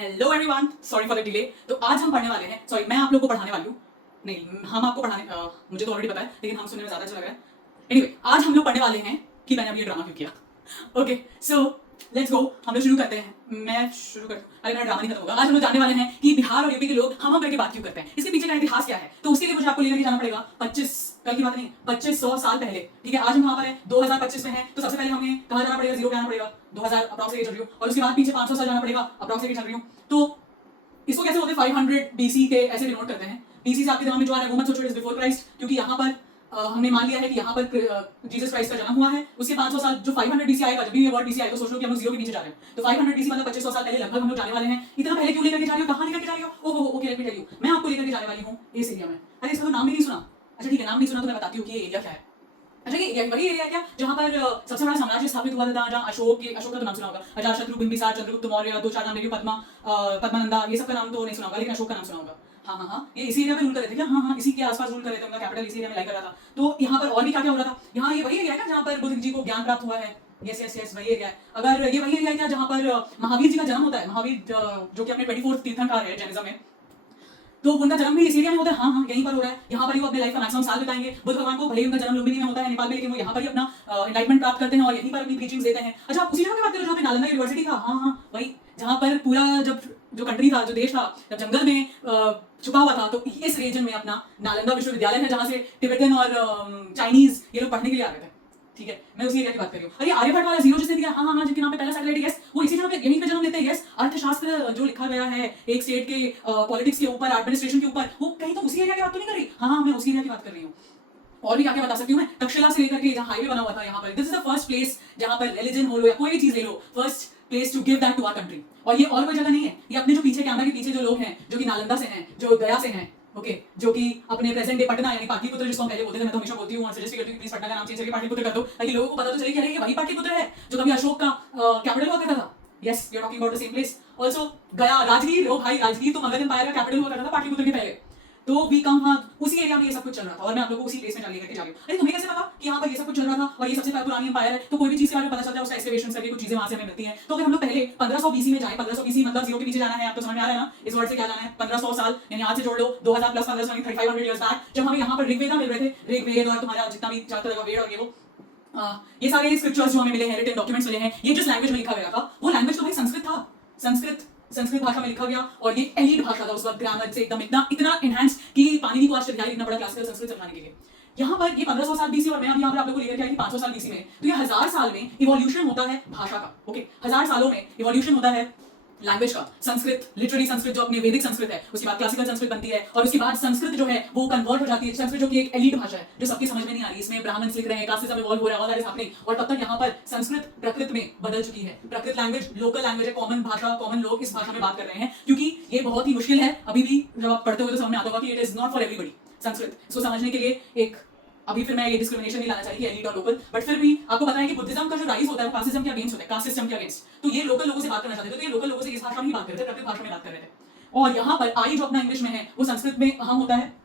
Hello everyone, sorry for the delay. तो आज हम पढ़ने वाले हैं, सॉरी मैं आप लोग को पढ़ाने वाली हूँ, नहीं हम आपको पढ़ाने मुझे तो ऑलरेडी पता है, लेकिन हम सुनने में ज्यादा अच्छा लग रहा है। एनीवे, आज हम लोग पढ़ने वाले हैं कि मैंने अभी ये ड्रामा क्यों किया। ओके सो लेट्स गो, हम लोग शुरू करते हैं। मैं शुरू कर, अरे मेरा ड्रामा नहीं खत्म होगा। आज हम लोग जानने वाले हैं कि बिहार और यूपी के लोग हम करके बात क्यों करते हैं, इसके पीछे का इतिहास क्या है। तो उसके लिए मुझे आपको लेकर के जाना पड़ेगा 25, कल की बात नहीं, 2500 साल पहले। ठीक है, आज हम कहाँ पर हैं, 2025 में हैं। तो सबसे पहले हमें कहाँ जाना पड़ेगा, जीरो पे आना पड़ेगा, 2000 अप्रॉक्स चल रही हूँ, और उसके बाद पीछे 500 साल जाना पड़ेगा, अप्रॉक्स चल रही हूँ। तो इसको कैसे होते हैं, 500 BC के ऐसे डिनोट करते हैं। BC से आपके दिमाग में जो आ रहा है वो मत सोचो, इट इज बिफोर क्राइस्ट, क्योंकि यहाँ पर हमने मान लिया है कि यहाँ पर जीसस क्राइस्ट का जन्म हुआ है। उसके 500 साल जो 500 BC आएगा, जब भी ये वर्ड BC आएगा तो सोच लो कि हम लोग जीरो के नीचे जा रहे हैं। तो 500 BC मतलब 2500 साल पहले लगभग हम लोग जाने वाले हैं। इतना पहले क्यों लेकर के जा रही हो, कहाँ लेकर के जा रही हो? ओहो okay, let me tell you, मैं आपको लेकर के जाने वाली हूँ इस एरिया में। अरे इसका तो नाम भी नहीं सुना। अच्छा ठीक है, नाम नहीं सुना तो मैं बताती हूँ कि ये एरिया क्या है। अच्छा ये एरिया वही एरिया है क्या जहाँ पर सबसे बड़ा साम्राज्य स्थापित हुआ था, जहाँ अशोक का तो नाम सुना होगा, अजातशत्रु, बिंबिसार, चंद्रगुप्त मौर्य, दो चार नाम ले लियो, पद्मानंदा, ये सब का नाम तो नहीं सुना होगा, लेकिन अशोक का नाम सुना होगा। हाँ, ये इसी एरिया पे रूल कर रहे थे क्या? हाँ, इसी के आसपास रूल कर रहे थे, उनका कैपिटल इसी एरिया में लाई कर रहा था। तो यहाँ पर और भी क्या क्या हो रहा था, यहाँ ये वही एरिया है क्या जहाँ पर बुद्ध जी को ज्ञान प्राप्त हुआ है? यस वही एरिया है। अगर ये वही एरिया है क्या जहाँ पर महावीर जी का जन्म होता है, महावीर जो कि अपने 24 तीर्थंकर है जैनिज्म में, तो उनका जन्म भी इस एरिया में होता है। हाँ, यहीं पर हो रहा है। यहाँ पर ही वो अपने लाइफ का मैक्सिमम साल बिताएंगे। बुद्ध भगवान को भले ही उनका जन्म लुम्बिनी में होता है, नेपाल में, लेकिन वो यहाँ पर ही अपना एनलाइटमेंट प्राप्त करते हैं और यहीं पर अपनी टीचिंग्स देते हैं। अच्छा, आप उसी जगह की बात करो जहाँ पे नालंदा यूनिवर्सिटी था। हाँ, वही जहाँ पर पूरा जब जो कंट्री था, जो देश था, जब जंगल में छुपा हुआ था, तो इस रीजन में अपना नालंदा विश्वविद्यालय है, जहाँ से टिबेटन और चाइनीज ये लोग पढ़ने के लिए आ गए थे। ठीक है, मैं उसी एरिया की बात कर रही हूँ। अरे आर्यभट्ट वाला जीरो जिसने दिया, हाँ, जिनके नाम पे पहला सैटेलाइट, यस, वो इसी जगह पे यहीं पे जन्म लेते हैं। यस, अर्थशास्त्र जो लिखा गया है एक स्टेट के पॉलिटिक्स के ऊपर, एडमिनिस्ट्रेशन के ऊपर, वो कहीं तो उसी एरिया की बात तो नहीं कर रही। हाँ, मैं उसी एरिया की बात कर रही हूँ। और भी क्या क्या बता सकती हूँ मैं, तक्षशिला से लेकर के जहाँ हाईवे बना हुआ था, यहाँ पर this is the first place जहाँ पर रिलीजन हो लो या कोई भी चीज ले लो, first place to give that to our country. और ये और कोई जगह नहीं है, ये अपने जो पीछे कैमरा के पीछे जो लोग हैं, जो कि नालंदा से हैं, जो गया से हैं, ओके, जो कि अपने प्रेजेंट डे पटना यानी पाटलिपुत्र जिसको हम पहले बोलते थे, मैं तो हमेशा बोलती हूँ और सजेस्ट करती हूँ प्लीज पटना का नाम चेंज करके पाटलिपुत्र कर दो, ताकि लोगों को पता तो चले कि अरे ये वही पाटलिपुत्र है जो कभी अशोक का कैपिटल हुआ करता था। Yes, we are talking about the same place. Also Gaya, Rajgir, ओ भाई राजगीर तो मगध एम्पायर का कैपिटल हुआ करता था पाटलिपुत्र के पहले। तो वी कम, हाँ, उसी एरिया में ये सब कुछ चल रहा था और मैं आप लोगों को उसी प्लेस में लेकर के जा रही हूँ। अरे तुम्हें कैसे पता कि यहाँ पर ये सब कुछ चल रहा था और ये सबसे पुरानी एम्पायर है? तो कोई भी चीज के बारे में पता चलता है, उसका एक्सकवेशन करके कुछ चीजें वहां से हमें मिलती हैं। तो अगर हम लोग पहले 1500 BC में जाए, 1500 BC मतलब जीरो के पीछे जाना है, आपको समझ में आ रहा है ना इस वर्ड से क्या जाना है? 1500 साल यानी आज से जोड़ लो 2000 प्लस 1500 यानी 3500 ईयर्स बैक, जब हमें यहाँ पर ऋग्वेद मिल रहे थे, ऋग्वेद और तुम्हारा जितना भी चाहते वेद और ये सारे स्क्रिप्चर्स जो हमें मिले हैं, रिटन डॉक्यूमेंट्स मिले हैं, ये जिस लैंग्वेज में लिखा गया था वो लैंग्वेज तो भाई संस्कृत था। संस्कृत भाषा में लिखा गया और ये एलीट भाषा था उस वक्त, ग्रामर से एकदम इतना एनहांस कि पाणिनि को आज लिखना पड़ा क्लासिकल संस्कृत समझाने के लिए। यहाँ पर ये 1500 साल BC और मैं अभी यहाँ पर आप लोगों को लेकर के आई 500 साल BC में। तो ये 1000 साल में इवोल्यूशन होता है भाषा का। ओके, 1000 सालों में इवोल्यूशन होता है लैंग्वेज का। संस्कृत, लिटरेरी संस्कृत जो अपनी वैदिक संस्कृत है, उसके बाद क्लासिकल संस्कृत बनती है और उसके बाद संस्कृत जो है वो कन्वर्ट हो जाती है। संस्कृत जो कि एक एलीट भाषा है जो सबकी समझ में नहीं आ रही, इसमें ब्राह्मण्स लिख रहे हैं, कास्टिज्म इवॉल्व हो रहा है, ऑल दैट इज हैपनिंग। और तब तक यहाँ पर संस्कृत प्रकृत में बदल चुकी है। प्रकृत लैंग्वेज लोकल लैंग्वेज है, कॉमन भाषा, कॉमन लोग इस भाषा में बात कर रहे हैं, क्योंकि ये बहुत ही मुश्किल है। अभी भी जब आप पढ़ते हो तो समझ में आता होगा कि it is not for everybody. Sanskrit इसको समझने के लिए एक, अभी फिर मैं ये डिस्क्रिमिनेशन नहीं लाना चाहिए एलीट और लोकल, बट फिर भी आपको पता है कि बुद्धिज्म का जो राइज होता है वो कास्टिज्म के अगेंस्ट होता है, कास्ट सिस्टम के अगेंस्ट। तो ये लोकल लोगों से बात करना चाहते थे, तो ये लोकल लोगों से इस भाषा में ही बात कर रहे थे, प्रकृत भाषा में बात कर रहे थे। और यहाँ पर आई जो अपना इंग्लिश में है वो संस्कृत में अहम होता है।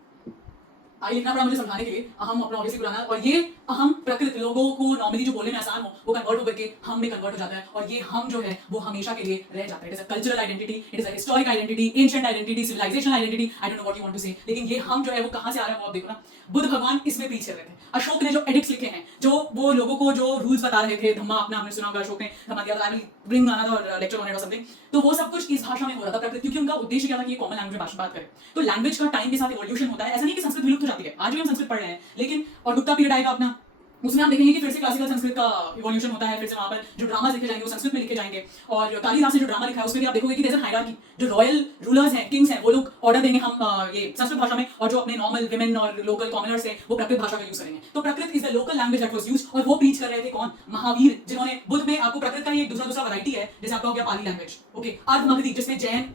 आई लिखना पड़ा मुझे समझाने के लिए, अहम अपना ऑब्वियसली पुराना, और ये अहम प्रकृत लोगों को नॉर्मली जो बोलने में आसान हो वो कन्वर्ट होकर के हम में कन्वर्ट हो जाता है, और ये हम जो है वो हमेशा के लिए रह जाता है। It is a cultural identity, it is a historic identity, ancient identity, civilisation identity, I don't know what you want to say, लेकिन ये हम जो है वो कहां से आ रहा है वो आप देखो ना। बुद्ध भगवान इसमें प्रीच कर रहे थे। अशोक ने जो एडिक्ट्स लिखे हैं, जो वो लोगों को जो रूल्स बता रहे थे, धम्मा अपना आपने सुना होगा, अशोक ने धम्मा दिया, I will bring another lecture on it और समथिंग। तो वो सब कुछ इस भाषा में हो रहा था प्रकृति, क्योंकि उनका उद्देश्य क्या था कि ये कॉमन लैंग्वेज भाषा बात करें। तो लैंग्वेज का टाइम के साथ इवोल्यूशन होता है। ऐसा नहीं कि संस्कृत विलुप्त हो जाती है, आज भी हम संस्कृत पढ़ रहे हैं, लेकिन और गुप्ता पीरियड आएगा अपना, उसमें हम देखेंगे कि फिर से क्लासिकल संस्कृत का इवोल्यूशन होता है। फिर से वहां पर जो ड्रामा लिखे जाएंगे वो संस्कृत में लिखे जाएंगे, और कालिदास ने जो ड्रामा लिखा है उसमें भी आप देखोगे कि देयर इज अ हायरार्की। जो रॉयल रूलर्स हैं, किंग्स हैं, वो लोग ऑर्डर देंगे हम ये संस्कृत भाषा में, और जो अपने नॉर्मल विमेन और लोकल कॉमनर्स हैं वो प्रकृत भाषा का यूज करेंगे। तो प्रकृत is the local language that was used, और वो प्रीच कर रहे थे कौन? महावीर, जिन्होंने बुद्ध में आपको प्रकृत का एक दूसरा वैरायटी है, जैसे आपका हो गया पाली लैंग्वेज, ओके, अर्धमगधी जिसमें जैन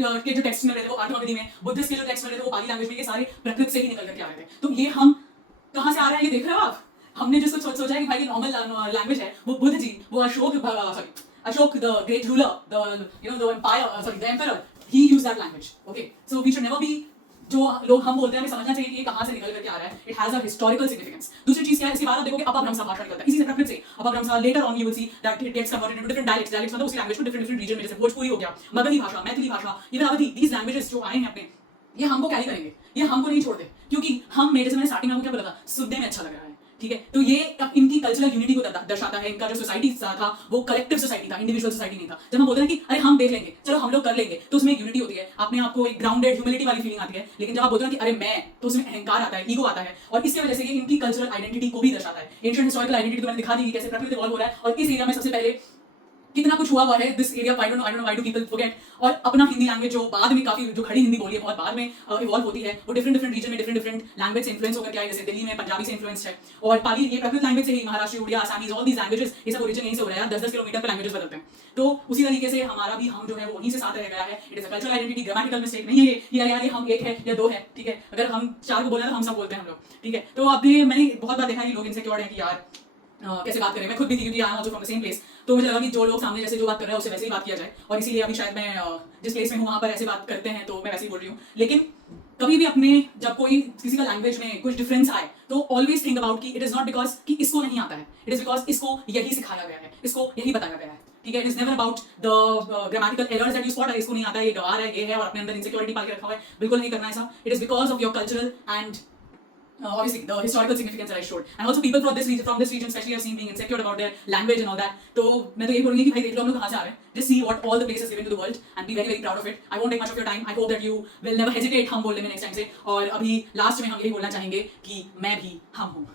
के जो टेक्स्ट मिल रहे थे वो अर्धमगधी में, बुद्धिस्ट के जो टेक्स्ट मिल रहे थे वो पाली लैंग्वेज में, ये सारे प्रकृत से ही निकल करके आ रहे थे। तो ये हम कहां से आ रहा है ये देख रहे हो आप? हमने जिसको सोचा है कि भाई ये नॉर्मल लैंग्वेज है, वो बुद्ध जी, वो Ashoka the great ruler, the empire, the emperor, he used that language. Okay, so we should never be जो लोग हम बोलते हैं हमें समझना चाहिए कि ये कहाँ से निकल करके आ रहा है. It has a historical significance. दूसरी चीज क्या है, इसके बाद आप देखोगे अपभ्रंश भाषा निकलता है इसी से प्रकृत से. Apabhramsha later on you will see that it gets converted into different dialects. Dialects मतलब उसी लैंग्वेज को डिफरेंट रीजन में, जैसे भोजपुरी हो गया, मगधी भाषा, मैथिली भाषा, इवन अवधी. दीज लैंग्वेजेस जो आए हैं अपने, ये हमको कैरी करेंगे, ये हमको नहीं छोड़ते, क्योंकि हम मेरे, जैसे मैंने स्टार्टिंग में आपको क्या बोला था, सुनने में अच्छा लग रहा है. ठीक है, तो ये इनकी कल्चरल यूनिटी को दर्शाता है. इनका जो सोसाइटी था वो कलेक्टिव सोसाइटी था, इंडिविजुअल सोसाइटी नहीं था. जब हम बोलते हैं कि अरे हम देख लेंगे, चलो हम लोग कर लेंगे, तो उसमें एक यूनिटी होती है, अपने आप को एक ग्राउंडेड ह्यूमिलिटी वाली फीलिंग आती है. लेकिन जब आप बोलते हैं कि अरे मैं, तो उसमें अहंकार आता है, ईगो आता है, और इसकी वजह से ये इनकी कल्चरल आइडेंटिटी को भी दर्शाता है. एंशिएंट हिस्टोरिकल आइडेंटिटी तो मैंने दिखा दी कि कैसे प्रकृति इवॉल्व हो रहा है, और इस एरिया में सबसे पहले कितना कुछ हुआ है. This area I don't know why do people forget. और अपना हिंदी लैंग्वेज जो बाद में काफी, जो खड़ी हिंदी बोली है बहुत बाद में इवॉल्व होती है, वो डिफरेंट रीजन में डिफरेंट लैंग्वेज से इन्फ्लुएंस होकर के आई. जैसे दिल्ली में पंजाबी से इन्फ्लुएंस है, और पाली ये प्रकृत लैंग्वेज से ही, Maharashtri, Oriya, Assamese, all these languages, ये सब ओरिजिन यहीं से हो रहा है. 10-10 किलोमीटर पे लैंग्वेजेस बदलते हैं. तो उसी तरीके से हमारा भी हम जो है वो वहीं से साथ रह गया है. It is a cultural identity. Grammatical mistake नहीं है ये कि यार ये हम एक है या दो है. ठीक है, अगर हम चार को बोला तो हम सब बोलते हैं हम लोग. ठीक है, तो अभी मैंने बहुत बार देखा है कि लोग इनसिक्योर हैं कि यार कैसे बात करें. मैं खुद भी थी, क्योंकि I am also from the same place. तो मुझे लगा कि जो लोग सामने जैसे जो बात कर रहे हैं उससे वैसे ही बात किया जाए, और इसीलिए अभी शायद मैं जिस प्लेस में हूँ वहाँ पर ऐसे बात करते हैं, तो मैं वैसे ही बोल रही हूँ. लेकिन कभी भी अपने, जब कोई किसी का लैंग्वेज में कुछ डिफरेंस आए, तो ऑलवेज थिंक अबाउट कि इट इज नॉट बिकॉज कि इसको नहीं आता है, इट इज बिकॉज इसको यही सिखाया गया है, इसको यही बताया गया है. ठीक है, it is never about the grammatical errors that you spot. इसको नहीं आता है, ये गवार है, ये है, और अपने अंदर इनसिक्योरिटी पाल के रखा हुआ है. बिल्कुल नहीं करना ऐसा. It is because of your cultural and obviously the historical significance that I showed, and also people from this region especially have seen being insecure about their language and all that. तो मैं तो यही बोलूँगी कि भाई देख लो हम लोग कहाँ से आ रहे हैं. Just see what all the places given to the world and be very proud of it. I won't take much of your time. I hope that you will never hesitate हम बोलने में next time से. और अभी last में हम यही बोलना चाहेंगे कि मैं भी हम हूँ.